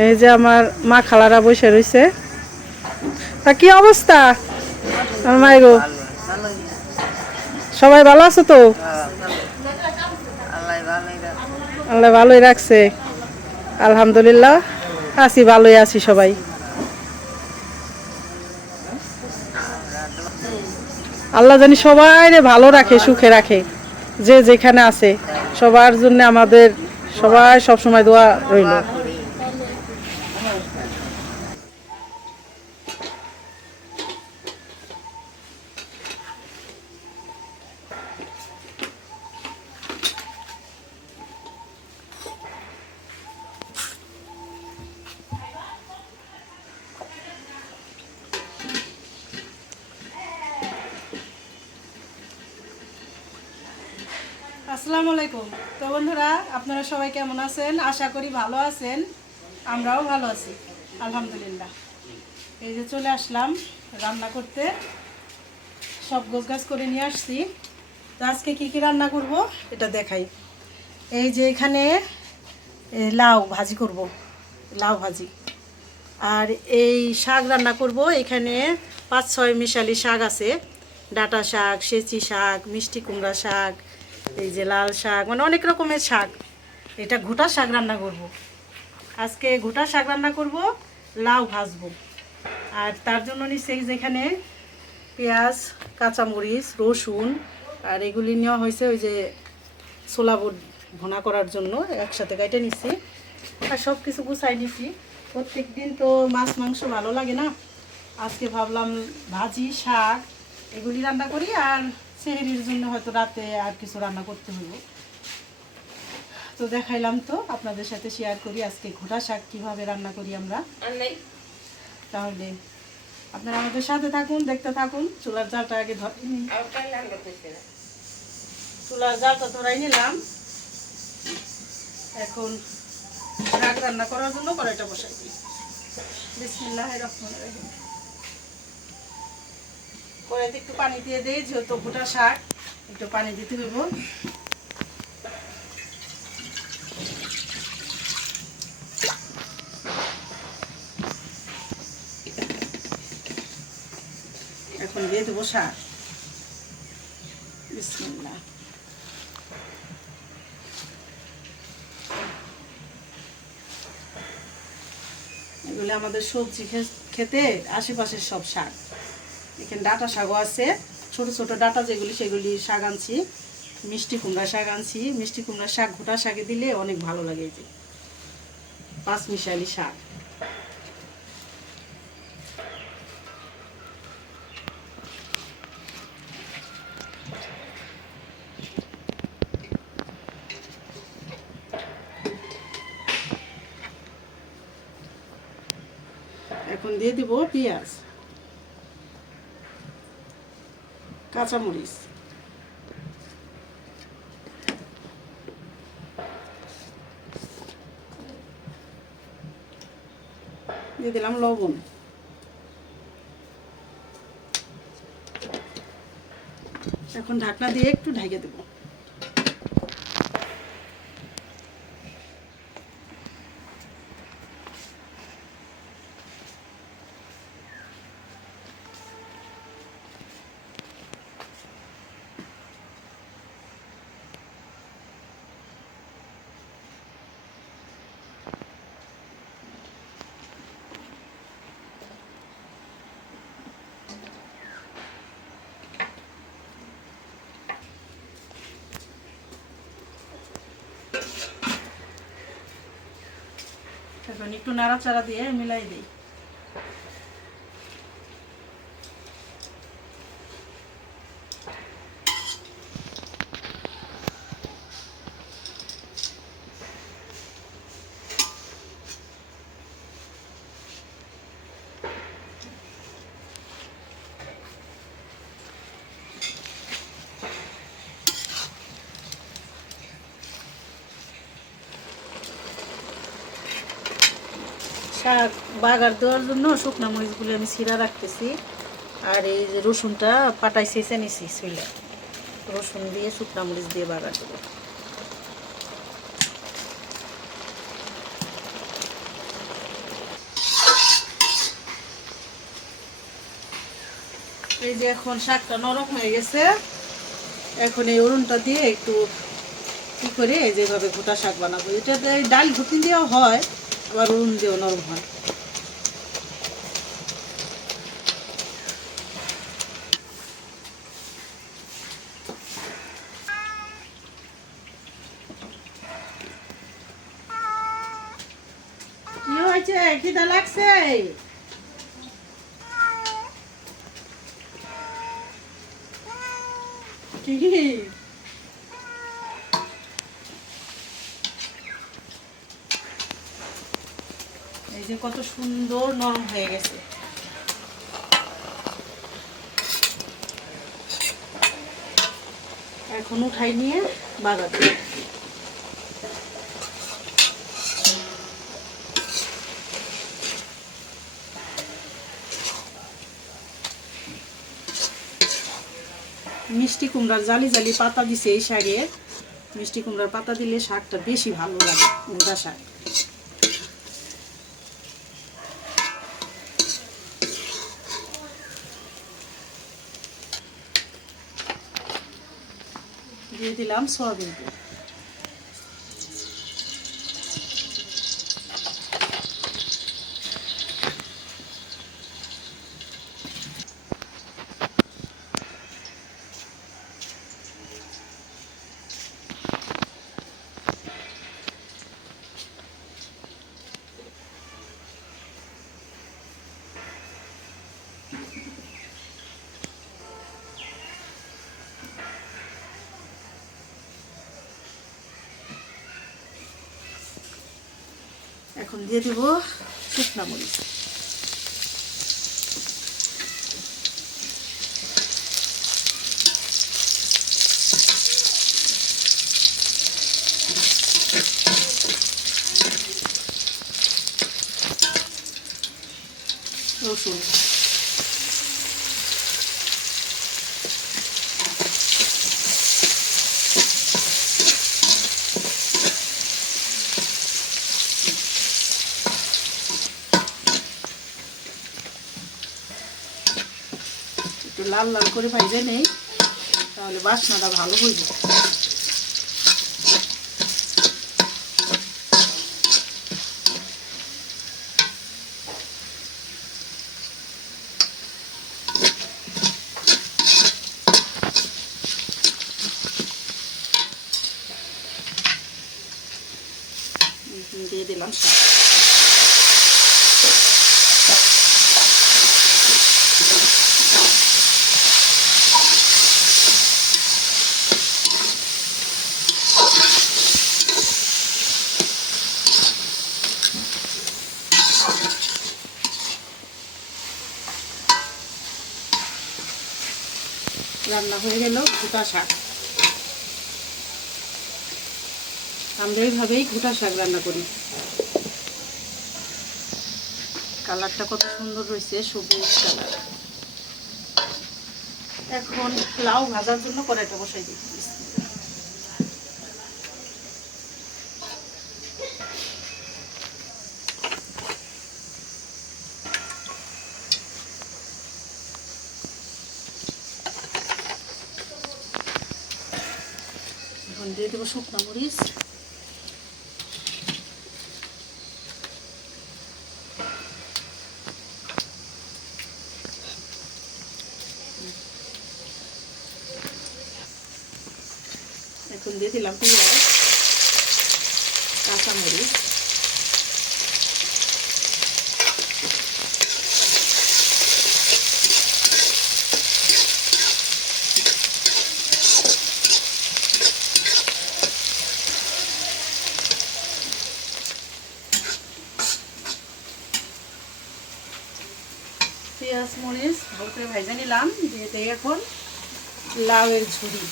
এই যে আমার মা খালারা বসে রয়েছে। তা কি অবস্থা আমার মায়ের? সবাই ভালো আছো তো? আল্লাহ ভালোই রাখছে, আলহামদুলিল্লাহ আছি, ভালোই আছি সবাই। আল্লাহ জানি সবাই ভালো রাখে, সুখে রাখে, যে যেখানে আছে সবার জন্য আমাদের সবাই সবসময় দোয়া রইল। আসসালামু আলাইকুম। তো বন্ধুরা, আপনারা সবাই কেমন আছেন? আশা করি ভালো আছেন, আমরাও ভালো আছি আলহামদুলিল্লাহ। এই যে চলে আসলাম রান্না করতে, সব গোছগাছ করে নিয়ে আসছি। তো আজকে কি কি রান্না করব এটা দেখাই। এই যে এখানে লাউ ভাজি করব, লাউ ভাজি। আর এই শাক রান্না করব। এখানে 5-6 মিশালি শাক আছে, ডাঁটা শাক, সেচি শাক, মিষ্টি কুমড়া শাক, এই যে লাল শাক, মানে অনেক রকমের শাক। এটা ঘোটা শাক রান্না করব আজকে, ঘোটা শাক রান্না করব, লাউ ভাজবো। আর তার জন্য নিচে যেখানে পেঁয়াজ, কাঁচামরিচ, রসুন আর এগুলি নেওয়া হয়েছে ওই যে ছোলা বুট ভুনা করার জন্য, একসাথে কেটে নিচ্ছি। আর সব কিছু গুছাই নিচ্ছি। প্রত্যেক দিন তো মাছ মাংস ভালো লাগে না, আজকে ভাবলাম ভাজি শাক এগুলি রান্না করি, আর সেহরির জন্য হয়তো রাতে আর কিছু রান্না করতে হলো। তো দেখাইলাম, তো আপনাদের সাথে শেয়ার করি আজকে ঘোটা শাক কীভাবে রান্না করি আমরা। তাহলে আপনারা আমাদের সাথে থাকুন, দেখতে থাকুন। চুলার জালটা আগে চুলার জালটা ধরাই নিলাম। এখন শাক রান্না করার জন্য কড়াইটা বসাই দিই। বিসমিল্লাহির রহমানির রহিম। কড়াইতে একটু পানি দিয়ে দিই, যেহেতু গোটা শাক একটু পানি দিতে হইব। এখন দিয়ে দেবো শাক। বিসমিল্লাহ। এগুলো আমাদের সবজি খেতে আশেপাশের সব শাক। এখানে ডাঁটা শাকও আছে, ছোট ছোট ডাঁটা যেগুলি সেগুলি শাক আনছি। মিষ্টি কুমড়া শাক আনছি, মিষ্টি কুমড়া শাক ঘোটা শাকে দিলে অনেক ভালো লাগে। এই যে 5 মিশালি শাক। এখন দিয়ে দিব পেঁয়াজ, কাঁচামরিচ, দিয়ে দিলাম লবণ। এখন ঢাকনা দিয়ে একটু ঢেকে দেবো। এখন একটু নাড়াচাড়া দিয়ে মিলাই দিই। শাক বাগার দেওয়ার জন্য শুকনো মরিচগুলো আমি ছিঁড়া রাখতেছি। আর এই যে রসুনটা পাটাই ছেঁচে নিছি, ছিলে রসুন দিয়ে শুকনো মরিচ দিয়ে বাগার দেবো। এই যে এখন শাকটা নরম হয়ে গেছে, এখন এই উনুনটা দিয়ে একটু কি করে যেভাবে গোটা শাক বানাবো। এটা ডাল ঘুটনি দিয়েও হয়, আবার উনুন দিয়েও নরম হয়। কি হয়েছে, খিদা লাগছে? কি এই যে কত সুন্দর নরম হয়ে গেছে। এখন উঠাই নিয়ে বাগার দিই। মিষ্টি কুমড়ার জালি জালি পাতা দিছে এই শাকে। মিষ্টি কুমড়ার পাতা দিলে শাকটা বেশি ভালো লাগে, গোটা শাক। দিয়ে দিলাম সয়াবিন তেল। এখন দিয়ে দেব শুকনা মরিচ। রসুন, একটু লাল লাল করে ভাজে নেই, তাহলে বাসনাটা ভালো হইব। দিয়ে দিলাম শাক। রান্না হয়ে গেল গোটা শাক। আমরা এইভাবেই গোটা শাক রান্না করি। কালারটা কত সুন্দর রয়েছে, সবুজ কালার। এখন লাউ ভাজার জন্য কড়াইটা বসাই দিই। এখন দিয়ে দেবো শুকনো মরিচ, এখন দিয়ে দিলাম পেঁয়াজ, কাঁচামরিচ, পেঁয়াজ মরিচ ভালো করে ভেজে নিলাম। দিয়ে দিই এখন লাউয়ের ঝুড়ি।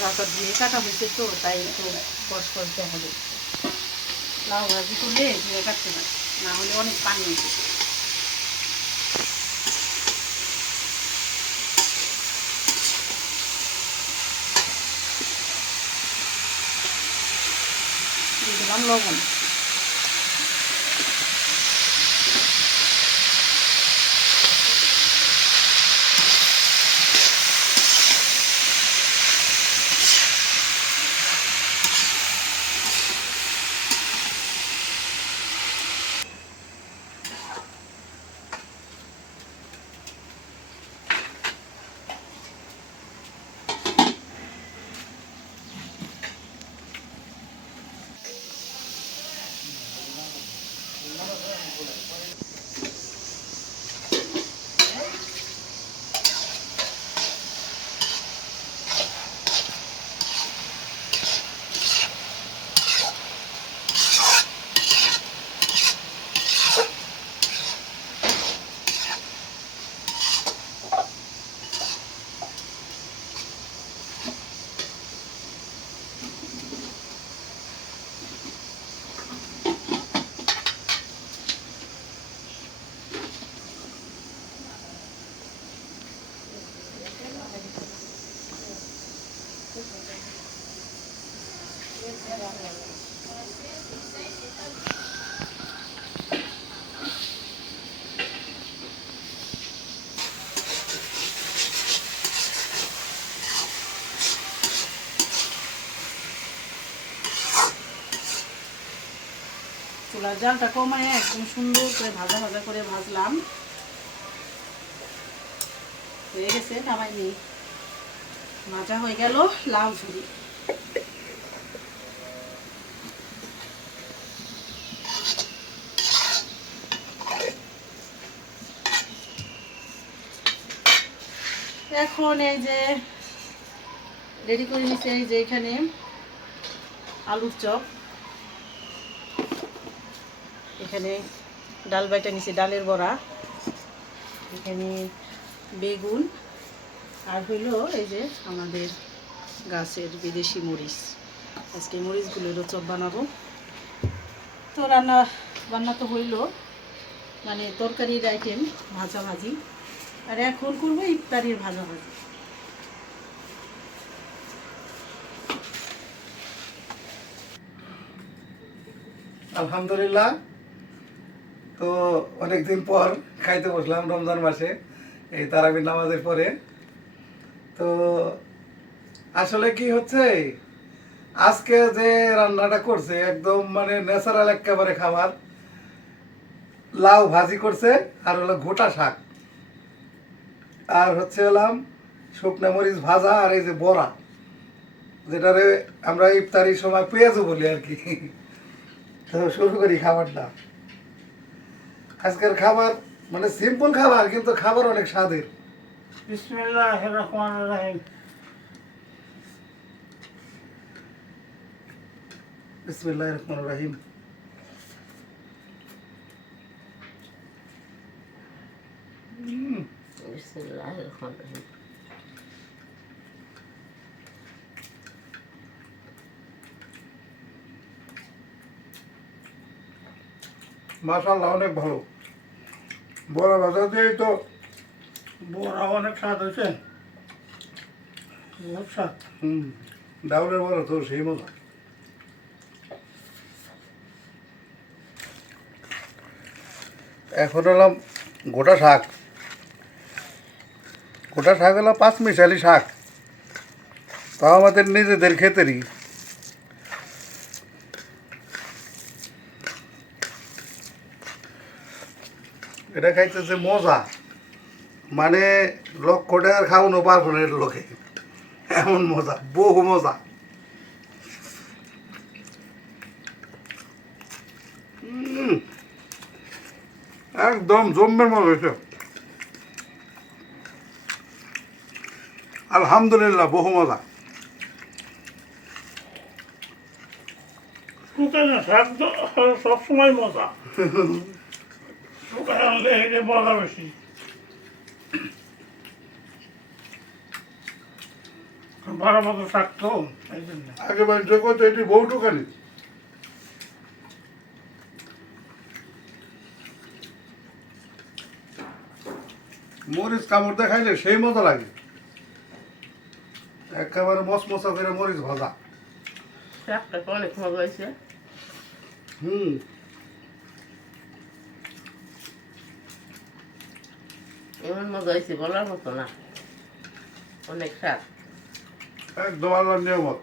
লাউটা দিয়ে কাটা হয়েছে তো, তাই একটু কষ করতে হবে। লাউ ভাজি করলে ধুয়ে কাটতে হয়, না হলে অনেক পানি হয়েছে। দিয়ে দিলাম লবণ। চুলার জালটা কমায় একদম সুন্দর করে ভাজা ভাজা করে ভাজলাম, হয়ে গেছে, নামাই নিই। ভাজা হয়ে গেল লাউ ঝুড়ি। এখন এই যে রেডি করে নিচ্ছে, এই যে এখানে আলুর চপ, এখানে ডাল বাইটা নিচে, ডালের বড়া, এখানে বেগুন, আর হইল এই যে আমাদের গাছের বিদেশি মরিচ। আজকে মরিচগুলোরও চপ বানাবো। তো বান্না তো হইল, মানে তরকারির আইটেম ভাজাভাজি, আর এখন করবো ইফতারির ভাজাভাজি। আলহামদুলিল্লাহ। তো অনেকদিন পর খাইতে বসলাম রমজান মাসে, এই তারাবির নামাজের পরে। তো আসলে কি হচ্ছে, আজকে যে রান্নাটা করছে একদম মানে ন্যাচারাল একেবারে খাবার। লাউ ভাজি করছে, আর হলো গোটা শাক, আর হচ্ছে হলাম শুকনা মরিচ ভাজা, আর এই যে বড়া, যেটারে আমরা ইফতারির সময় পেঁয়াজও বলি আর কি। তো শুরু করি খাবারটা। আজকের খাবার মানে সিম্পল খাবার, কিন্তু খাবার অনেক স্বাদের। বিসমিল্লাহির রহমানির রহিম। বিসমিল্লাহির রহমানির রহিম। বিসমিল্লাহির রহমানির রহিম। মাশাআল্লাহ, অনেক ভালো। বড়া ভাজা দিয়েই তো বড়া অনেক স্বাদ হয়েছে, বহুত স্বাদ। ডাউলের বড়া তো সেই মজা। এখন হলাম গোটা শাক। গোটা শাক হলো 5 মিশালি শাক, তাও আমাদের নিজেদের ক্ষেতেরই। এটা খাইতেছে মজা, মানে লক্ষ টাকার খাওয়ানো পারবো না এর লোকে, এমন মজা, বহু মজা। একদম জম্মের মজা হয়েছে। আলহামদুলিল্লাহ, বহু মজা। শুকানো শাক তো সবসময় মজা, শুকানো আনলে এটা মজা বেশি। বড় মতো শাক তো এই জন্য। একেবারে জগৎ এটি বউটুকানি। মরিচ কামড় দিয়ে খাইলে সেই মজা লাগে, একেবারে মশমশা করে মরিচ ভাজা। শাকটা তো অনেক মজা হয়েছে। এমন মজা হয়েছে বলার মতো না, অনেক স্বাদ। একদম আল্লাহর নিয়ামত।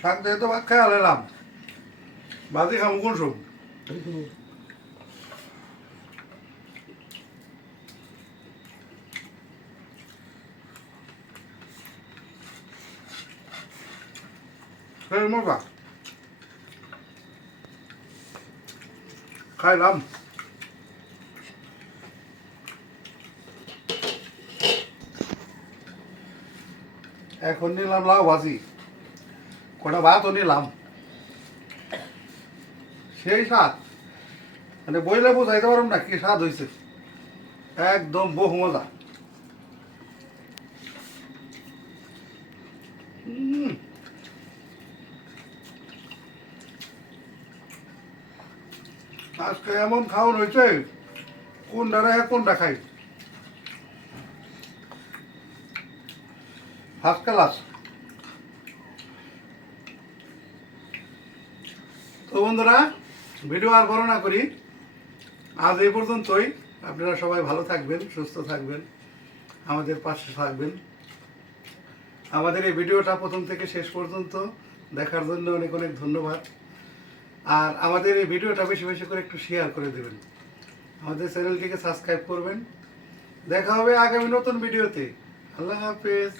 শাক দিয়ে তো ভাত খাই আলাম, ভাজি খাবো কোন সব। সেই মজা খাইলাম। এখন নিলাম লাউ ভাজি, কটা ভাতও নিলাম, সেই স্বাদ মানে বইলে বোঝাইতে পারব না কি স্বাদ হয়েছে। একদম বহু মজা। আজকে এমন খাওয়ান হয়েছে, কোনটা রেখে কোনটা খাই, ফার্স্ট ক্লাস। তো বন্ধুরা, ভিডিও আর বড় না করি, আজ এই পর্যন্তই। আপনারা সবাই ভালো থাকবেন, সুস্থ থাকবেন, আমাদের পাশে থাকবেন। আমাদের এই ভিডিওটা প্রথম থেকে শেষ পর্যন্ত দেখার জন্য অনেক অনেক ধন্যবাদ। আর আমাদের এই ভিডিওটা বেশি বেশি করে একটু শেয়ার করে দেবেন, আমাদের চ্যানেলটিকে সাবস্ক্রাইব করবেন। দেখা হবে আগামী নতুন ভিডিওতে। আল্লাহ হাফেজ।